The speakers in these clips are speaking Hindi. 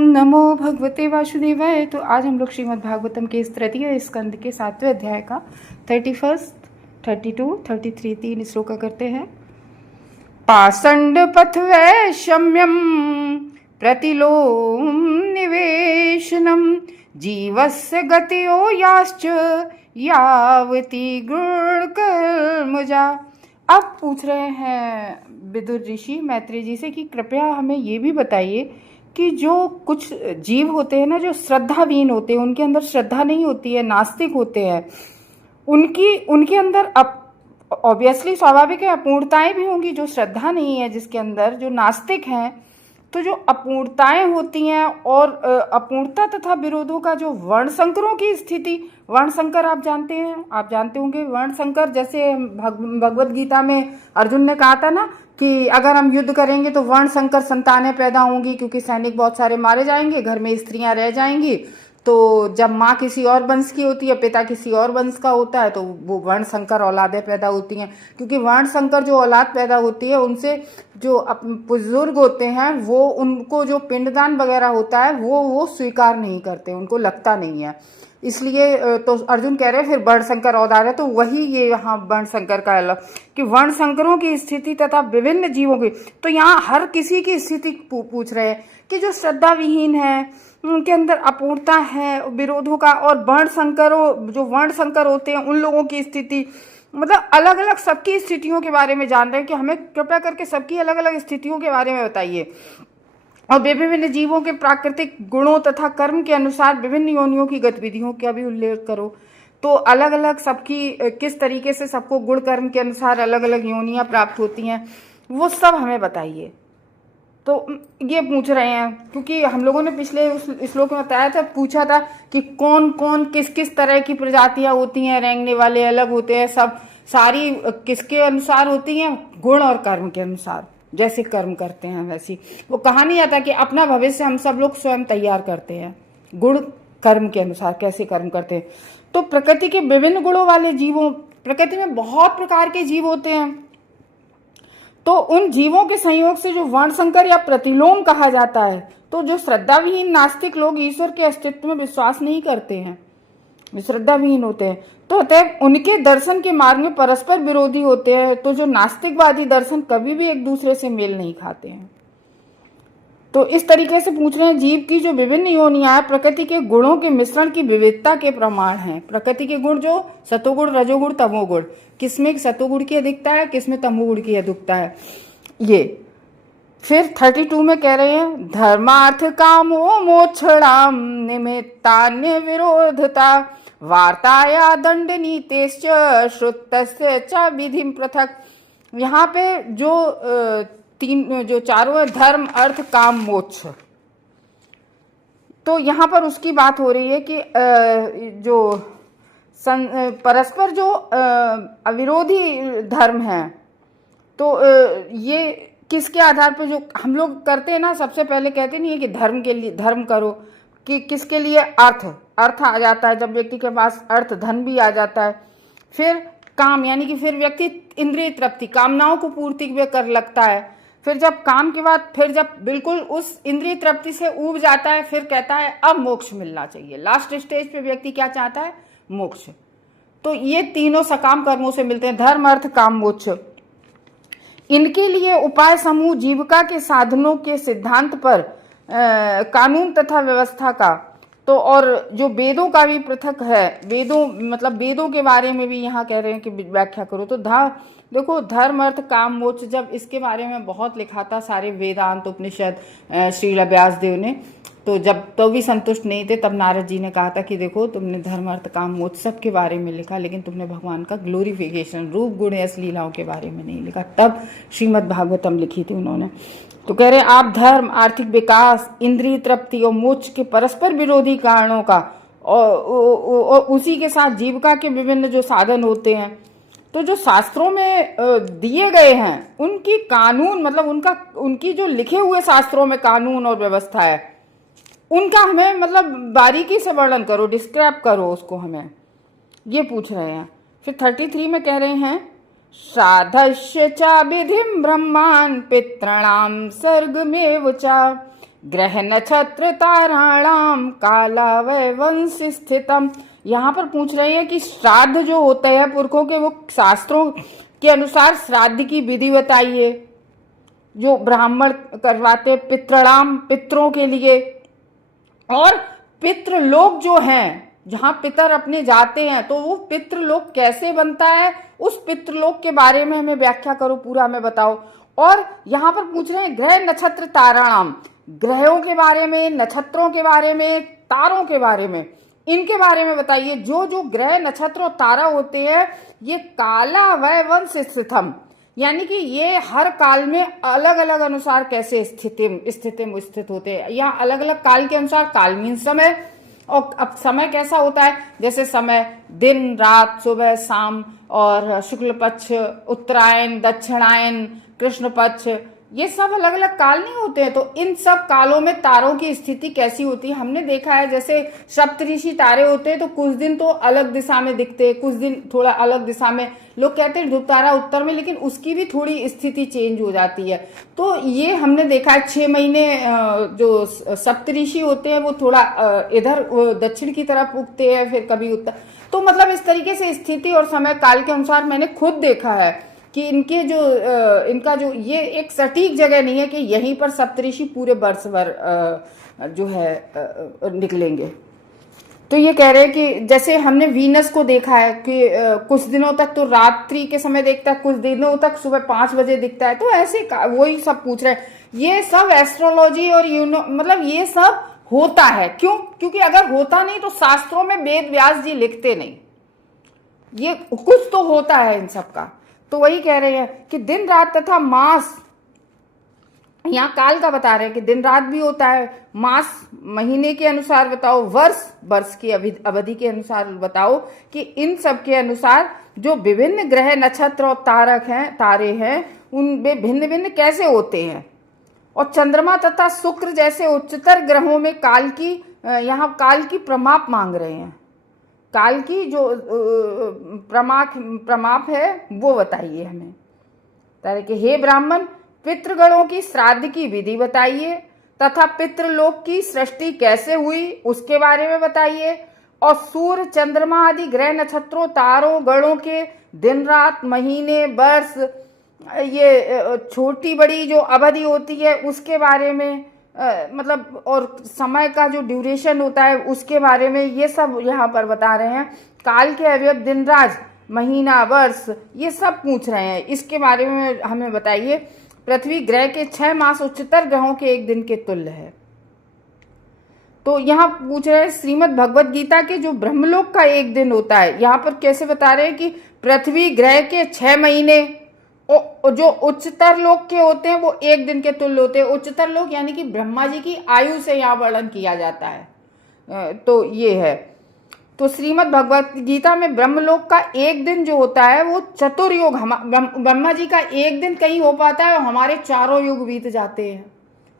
ओम नमो भगवते वासुदेवाय। तो आज हम लोग श्रीमद् भागवतम के इस तृतीय स्कंद के 7वें अध्याय का 31, 32, 33 3 श्लोक करते हैं। पाषंड पथ वैषम्यम प्रतिलोम निवेशनम जीवस्य गतियो याश्च यावती गुण कर्मजा। अब पूछ रहे हैं विदुर ऋषि मैत्री जी से कि कृपया हमें ये भी बताइए कि जो कुछ जीव होते हैं ना, जो श्रद्धाहीन होते हैं, उनके अंदर श्रद्धा नहीं होती है, नास्तिक होते हैं, उनके अंदर ऑब्वियसली स्वाभाविक है अपूर्णताएं भी होंगी। जो श्रद्धा नहीं है जिसके अंदर, जो नास्तिक हैं, तो जो अपूर्णताएं होती हैं और अपूर्णता तथा विरोधों का जो वर्णशंकरों की स्थिति, वर्णशंकर आप जानते हैं, आप जानते होंगे वर्णशंकर। जैसे भगवद गीता में अर्जुन ने कहा था ना कि अगर हम युद्ध करेंगे तो वर्णशंकर संतानें पैदा होंगी, क्योंकि सैनिक बहुत सारे मारे जाएंगे, घर में स्त्रियां रह जाएंगी। तो जब माँ किसी और वंश की होती है, पिता किसी और वंश का होता है, तो वो वर्णशंकर औलादें पैदा होती हैं। क्योंकि वर्णशंकर जो औलाद पैदा होती है, उनसे जो बुजुर्ग होते हैं वो उनको जो पिंडदान वगैरह होता है वो स्वीकार नहीं करते, उनको लगता नहीं है। इसलिए तो अर्जुन कह रहे हैं फिर वर्णशंकर औलाद है। तो वही ये यहाँ वर्णशंकर का अलग कि वर्णशंकरों की स्थिति तथा विभिन्न जीवों की। तो यहाँ हर किसी की स्थिति पूछ रहे हैं कि जो श्रद्धा विहीन है, उनके अंदर अपूर्णता है, विरोधों का, और जो वर्णशंकर होते हैं उन लोगों की स्थिति, मतलब अलग अलग सबकी स्थितियों के बारे में जान रहे हैं कि हमें कृपया करके सबकी अलग अलग स्थितियों के बारे में बताइए। और विभिन्न जीवों के प्राकृतिक गुणों तथा कर्म के अनुसार विभिन्न योनियों की गतिविधियों का भी उल्लेख करो। तो अलग अलग सबकी किस तरीके से सबको गुण कर्म के अनुसार अलग अलग योनियां प्राप्त होती हैं, वो सब हमें बताइए। तो ये पूछ रहे हैं, क्योंकि हम लोगों ने पिछले श्लोक में बताया था, पूछा था कि कौन कौन किस किस तरह की प्रजातियां होती हैं, रेंगने वाले अलग होते हैं, सब सारी किसके अनुसार होती हैं, गुण और कर्म के अनुसार। जैसे कर्म करते हैं वैसी, वो कहा नहीं आता कि अपना भविष्य हम सब लोग स्वयं तैयार करते हैं, गुण कर्म के अनुसार कैसे कर्म करते हैं। तो प्रकृति के विभिन्न गुणों वाले जीवों, प्रकृति में बहुत प्रकार के जीव होते हैं, तो उन जीवों के संयोग से जो वर्णशंकर या प्रतिलोम कहा जाता है। तो जो श्रद्धाविहीन नास्तिक लोग ईश्वर के अस्तित्व में विश्वास नहीं करते हैं, श्रद्धाविहीन होते हैं, तो अतः उनके दर्शन के मार्ग में परस्पर विरोधी होते हैं। तो जो नास्तिकवादी दर्शन कभी भी एक दूसरे से मेल नहीं खाते हैं। तो इस तरीके से पूछ रहे हैं, जीव की जो विभिन्न योनियां प्रकृति के गुणों के मिश्रण की विविधता के प्रमाण हैं। प्रकृति के गुण जो सतोगुण, रजोगुण, तमोगुण, किसमें सतोगुण की अधिकता है, किसमें तमोगुण की अधिकता है, ये। फिर 32 में कह रहे हैं, धर्मार्थ कामो मोक्षणाम निमित्तान्य विरोधता वार्ताया दंड नीतेश्च श्रुतस्य च विधिम पृथक। यहाँ पे जो चारों है, धर्म अर्थ काम मोक्ष, तो यहाँ पर उसकी बात हो रही है कि जो परस्पर जो अविरोधी धर्म है, तो ये किसके आधार पर जो हम लोग करते हैं ना, सबसे पहले कहते नहीं है कि धर्म के लिए धर्म करो, कि किसके लिए अर्थ आ जाता है, जब व्यक्ति के पास अर्थ धन भी आ जाता है। फिर काम, यानी कि फिर व्यक्ति इंद्रिय तृप्ति, कामनाओं को पूर्ति कर लगता है। फिर जब काम के बाद, फिर जब बिल्कुल उस इंद्रिय तृप्ति से ऊब जाता है, फिर कहता है अब मोक्ष मिलना चाहिए। लास्ट स्टेज पे व्यक्ति क्या चाहता है, मोक्ष। तो ये तीनों सकाम कर्मों से मिलते हैं, धर्म अर्थ काम मोक्ष। इनके लिए उपाय समूह जीविका के साधनों के सिद्धांत पर कानून तथा व्यवस्था का, तो और जो वेदों का भी पृथक है, वेदों के बारे में भी यहाँ कह रहे हैं कि व्याख्या करो। तो देखो, धर्म अर्थ काम मोक्ष, जब इसके बारे में बहुत लिखा था सारे वेदांत उपनिषद श्रील व्यास देव ने, तो जब तो भी संतुष्ट नहीं थे, तब नारद जी ने कहा था कि देखो, तुमने धर्म अर्थ काम मोक्ष सब के बारे में लिखा, लेकिन तुमने भगवान का ग्लोरिफिकेशन, रूप गुण यश लीलाओं के बारे में नहीं लिखा। तब श्रीमद् भागवतम लिखी थी उन्होंने। तो कह रहे आप धर्म, आर्थिक विकास, इंद्रिय तृप्ति और मोक्ष के परस्पर विरोधी कारणों का, और उसी के साथ जीविका के विभिन्न जो साधन होते हैं, तो जो शास्त्रों में दिए गए हैं उनकी कानून, मतलब उनकी जो लिखे हुए शास्त्रों में कानून और व्यवस्था है, उनका हमें मतलब बारीकी से वर्णन करो, डिस्क्राइब करो उसको, हमें ये पूछ रहे हैं। फिर 33 में कह रहे हैं, श्राद्धस्य च विधिं ब्रह्मान् पितॄणां सर्गमेव च ग्रह नक्षत्र ताराणाम कालावय वंश स्थितम। यहाँ पर पूछ रहे हैं कि श्राद्ध जो होते हैं पुरखों के, वो शास्त्रों के अनुसार श्राद्ध की विधि बताइए, जो ब्राह्मण करवाते पितृणाम, पितरों के लिए। और पितृलोक जो हैं, जहां पितर अपने जाते हैं, तो वो पितृलोक कैसे बनता है, उस पितृलोक के बारे में हमें व्याख्या करो, पूरा हमें बताओ। और यहाँ पर पूछ रहे हैं ग्रह नक्षत्र ताराणाम, ग्रहों के बारे में, नक्षत्रों के बारे में, तारों के बारे में, इनके बारे में बताइए। जो जो ग्रह नक्षत्र और तारा होते हैं ये काला वय वंश स्थितम, यानी कि ये हर काल में अलग अलग अनुसार कैसे स्थित होते हैं। यहाँ अलग अलग काल के अनुसार काल मीन्स समय, और अब समय कैसा होता है, जैसे समय दिन रात, सुबह शाम, और शुक्ल पक्ष, उत्तरायण, दक्षिणायन, कृष्ण पक्ष, ये सब अलग अलग काल नहीं होते हैं। तो इन सब कालों में तारों की स्थिति कैसी होती है, हमने देखा है। जैसे सप्तऋषि तारे होते हैं तो कुछ दिन तो अलग दिशा में दिखते हैं, कुछ दिन थोड़ा अलग दिशा में, लोग कहते हैं ध्रुव तारा उत्तर में, लेकिन उसकी भी थोड़ी स्थिति चेंज हो जाती है। तो ये हमने देखा है 6 महीने जो सप्तऋषि होते हैं वो थोड़ा इधर दक्षिण की तरफ उगते हैं, फिर कभी उत्तर। तो मतलब इस तरीके से स्थिति और समय काल के अनुसार मैंने खुद देखा है कि इनके जो इनका जो ये एक सटीक जगह नहीं है कि यहीं पर सप्तऋषि पूरे वर्ष भर जो है निकलेंगे। तो ये कह रहे हैं कि जैसे हमने वीनस को देखा है कि कुछ दिनों तक तो रात्रि के समय देखता है, कुछ दिनों तक सुबह 5 बजे दिखता है। तो ऐसे वही सब पूछ रहे हैं। ये सब एस्ट्रोलॉजी और मतलब ये सब होता है क्यों? क्योंकि अगर होता नहीं तो शास्त्रों में वेद व्यास जी लिखते नहीं। ये कुछ तो होता है इन सब का। तो वही कह रहे हैं कि दिन रात तथा मास, यहाँ काल का बता रहे हैं कि दिन रात भी होता है, मास महीने के अनुसार बताओ, वर्ष की अवधि के अनुसार बताओ, कि इन सब के अनुसार जो विभिन्न ग्रह नक्षत्र और तारे हैं उनमें भिन्न भिन्न कैसे होते हैं। और चंद्रमा तथा शुक्र जैसे उच्चतर ग्रहों में काल की, यहाँ काल की प्रमाप मांग रहे हैं। काल की जो प्रमाप है वो बताइए हमें। तारे के हे ब्राह्मण, पितृगणों की श्राद्ध की विधि बताइए, तथा पितृलोक की सृष्टि कैसे हुई उसके बारे में बताइए। और सूर्य चंद्रमा आदि ग्रह नक्षत्रों तारों गणों के दिन रात महीने वर्ष, ये छोटी बड़ी जो अवधि होती है उसके बारे में, मतलब और समय का जो ड्यूरेशन होता है उसके बारे में, ये सब यहाँ पर बता रहे हैं। काल के अवयव दिन रात महीना वर्ष ये सब पूछ रहे हैं, इसके बारे में हमें बताइए। पृथ्वी ग्रह के 6 मास उच्चतर ग्रहों के एक दिन के तुल्य है। तो यहाँ पूछ रहे हैं श्रीमद् भगवत गीता के जो ब्रह्मलोक का एक दिन होता है, यहाँ पर कैसे बता रहे हैं कि पृथ्वी ग्रह के 6 महीने जो उच्चतर लोक के होते हैं वो एक दिन के तुल्य होते हैं। उच्चतर लोक यानी कि ब्रह्मा जी की आयु से यहाँ वर्णन किया जाता है। तो ये है। तो श्रीमद् भगवत गीता में ब्रह्मलोक का एक दिन जो होता है वो चतुर्युग, ब्रह्मा जी का एक दिन कहीं हो पाता है और हमारे 4 युग बीत जाते हैं,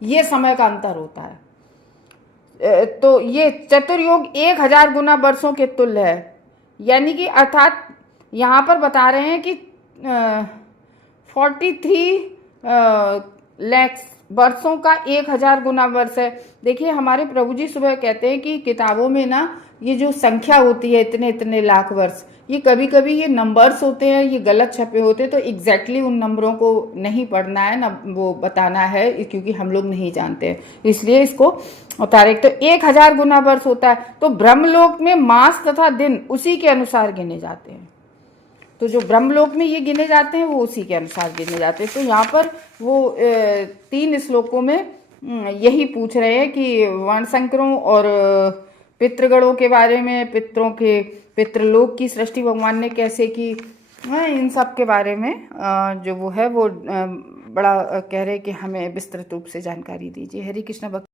ये समय का अंतर होता है। तो ये चतुर्युग 1000 गुना वर्षों के तुल्य है। यानी कि अर्थात यहाँ पर बता रहे हैं कि 43 लाख वर्षों का 1000 गुना वर्ष है। देखिए हमारे प्रभु जी सुबह कहते हैं कि किताबों में ना ये जो संख्या होती है इतने इतने लाख वर्ष, ये कभी कभी ये नंबर्स होते हैं, ये गलत छपे होते हैं। तो एग्जैक्टली उन नंबरों को नहीं पढ़ना है ना वो बताना है, क्योंकि हम लोग नहीं जानते हैं, इसलिए इसको उतारे। तो 1000 गुना वर्ष होता है। तो ब्रह्मलोक में मास तथा दिन उसी के अनुसार गिने जाते हैं। तो जो ब्रह्मलोक में ये गिने जाते हैं वो उसी के अनुसार गिने जाते हैं। तो यहाँ पर वो 3 श्लोकों में यही पूछ रहे हैं कि वर्णशंकरों और पितृगणों के बारे में, पितरों के पितृलोक की सृष्टि भगवान ने कैसे की, इन सब के बारे में जो वो है वो बड़ा कह रहे कि हमें विस्तृत रूप से जानकारी दीजिए। हरे कृष्ण भक्त।